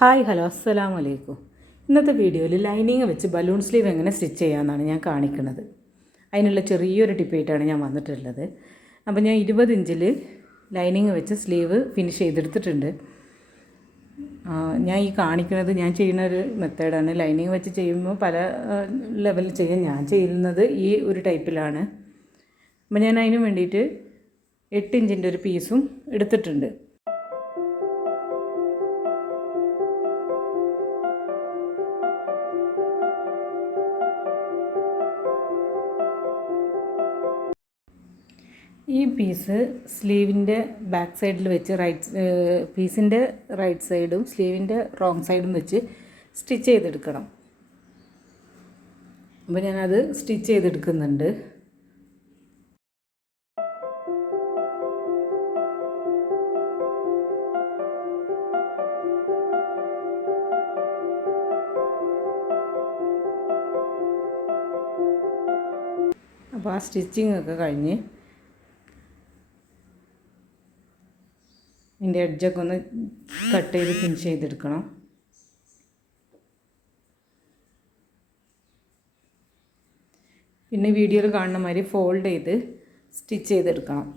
Hi hello അസ്സലാമു അലൈക്കും. ഇന്നത്തെ വീഡിയോയിൽ ലൈനിങ് വെച്ച് ബലൂൺ സ്ലീവ് എങ്ങനെ സ്റ്റിച്ച് ചെയ്യാമെന്നാണ് ഞാൻ കാണിക്കുന്നത്. അതിനുള്ള ചെറിയൊരു ടിപ്പായിട്ടാണ് ഞാൻ വന്നിട്ടുള്ളത്. അപ്പോൾ ഞാൻ 20 ഇഞ്ചിൽ ലൈനിങ് വെച്ച് സ്ലീവ് ഫിനിഷ് ചെയ്തെടുത്തിട്ടുണ്ട്. ഞാൻ ഈ കാണിക്കുന്നത് ഞാൻ ചെയ്യുന്ന ഒരു മെത്തേഡാണ്. ലൈനിങ് വെച്ച് ചെയ്യുമ്പോൾ പല ലെവലിൽ ചെയ്യാൻ ഞാൻ ചെയ്യുന്നത് ഈ ഒരു ടൈപ്പിലാണ്. അപ്പോൾ ഞാൻ അതിന് വേണ്ടിയിട്ട് 8 ഇഞ്ചിൻ്റെ ഒരു പീസും എടുത്തിട്ടുണ്ട്. ഈ പീസ് സ്ലീവിൻ്റെ ബാക്ക് സൈഡിൽ വെച്ച് പീസിൻ്റെ റൈറ്റ് സൈഡും സ്ലീവിൻ്റെ റോങ് സൈഡും വെച്ച് സ്റ്റിച്ച് ചെയ്തെടുക്കണം. അപ്പോൾ ഞാനത് സ്റ്റിച്ച് ചെയ്തെടുക്കുന്നുണ്ട്. അപ്പോൾ ആ സ്റ്റിച്ചിങ് ഒക്കെ കഴിഞ്ഞ് ഇതിൻ്റെ എഡ്ജൊക്കെ ഒന്ന് കട്ട് ചെയ്ത് ഫിനിഷ് ചെയ്തെടുക്കണം. പിന്നെ വീഡിയോയിൽ കാണുന്ന മാതിരി ഫോൾഡ് ചെയ്ത് സ്റ്റിച്ച് ചെയ്തെടുക്കണം.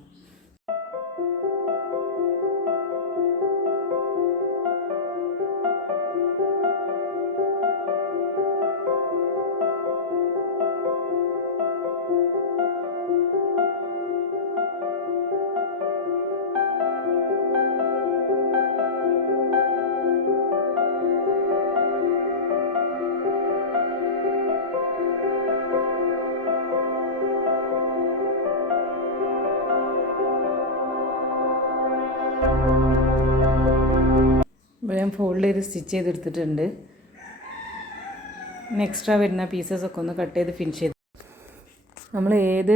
അപ്പോൾ ഞാൻ ഫോൾഡ് ചെയ്ത് സ്റ്റിച്ച് ചെയ്തെടുത്തിട്ടുണ്ട്. എക്സ്ട്രാ വരുന്ന പീസസൊക്കെ ഒന്ന് കട്ട് ചെയ്ത് ഫിനിഷ് ചെയ്ത് നമ്മൾ ഏത്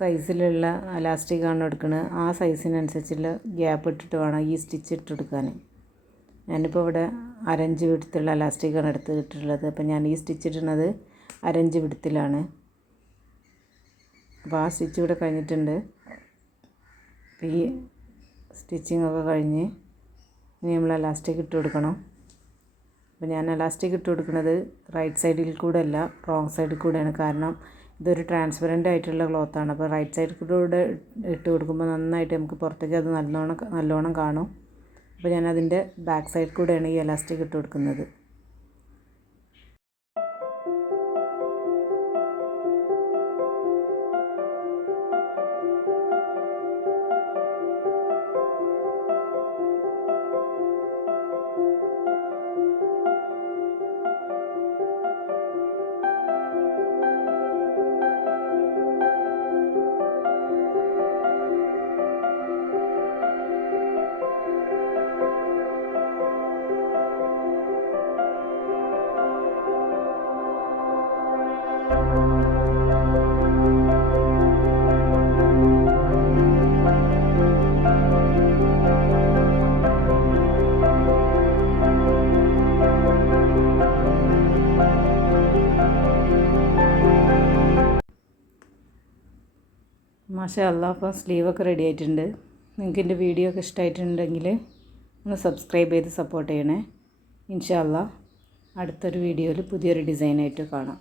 സൈസിലുള്ള അലാസ്റ്റിക്കാണ് എടുക്കുന്നത് ആ സൈസിനനുസരിച്ചുള്ള ഗ്യാപ്പ് ഇട്ടിട്ട് വേണം ഈ സ്റ്റിച്ച് ഇട്ടെടുക്കാൻ. ഞാനിപ്പോൾ ഇവിടെ 1.5 ഇഞ്ച് വിടുത്തുള്ള അലാസ്റ്റിക്കാണ് എടുത്തിട്ടുള്ളത്. അപ്പോൾ ഞാൻ ഈ സ്റ്റിച്ച് ഇടുന്നത് 1.5 ഇഞ്ച് വിടുത്തിലാണ്. അപ്പോൾ ആ സ്റ്റിച്ച് ഇവിടെ കഴിഞ്ഞിട്ടുണ്ട്. അപ്പോൾ ഈ സ്റ്റിച്ചിങ്ങൊക്കെ കഴിഞ്ഞ് ഇനി നമ്മൾ എലാസ്റ്റിക് ഇട്ട് കൊടുക്കണം. അപ്പോൾ ഞാൻ എലാസ്റ്റിക് ഇട്ട് കൊടുക്കുന്നത് റൈറ്റ് സൈഡിൽ കൂടെ അല്ല, റോങ് സൈഡിൽ കൂടെയാണ്. കാരണം ഇതൊരു ട്രാൻസ്പെറൻ്റ് ആയിട്ടുള്ള ക്ലോത്താണ്. അപ്പോൾ റൈറ്റ് സൈഡിൽ കൂടെ ഇട്ട് കൊടുക്കുമ്പോൾ നന്നായിട്ട് നമുക്ക് പുറത്തേക്ക് അത് നല്ലോണം കാണും. അപ്പോൾ ഞാനതിൻ്റെ ബാക്ക് സൈഡിൽ കൂടെയാണ് ഈ എലാസ്റ്റിക് ഇട്ട് കൊടുക്കുന്നത്. മാഷാ അല്ലാഹ്, അപ്പോൾ സ്ലീവൊക്കെ റെഡി ആയിട്ടുണ്ട്. നിങ്ങൾക്ക് എൻ്റെ വീഡിയോ ഒക്കെ ഇഷ്ടമായിട്ടുണ്ടെങ്കിൽ ഒന്ന് സബ്സ്ക്രൈബ് ചെയ്ത് സപ്പോർട്ട് ചെയ്യണേ. ഇൻഷാ അല്ലാഹ് അടുത്തൊരു വീഡിയോയിൽ പുതിയൊരു ഡിസൈനായിട്ട് കാണാം.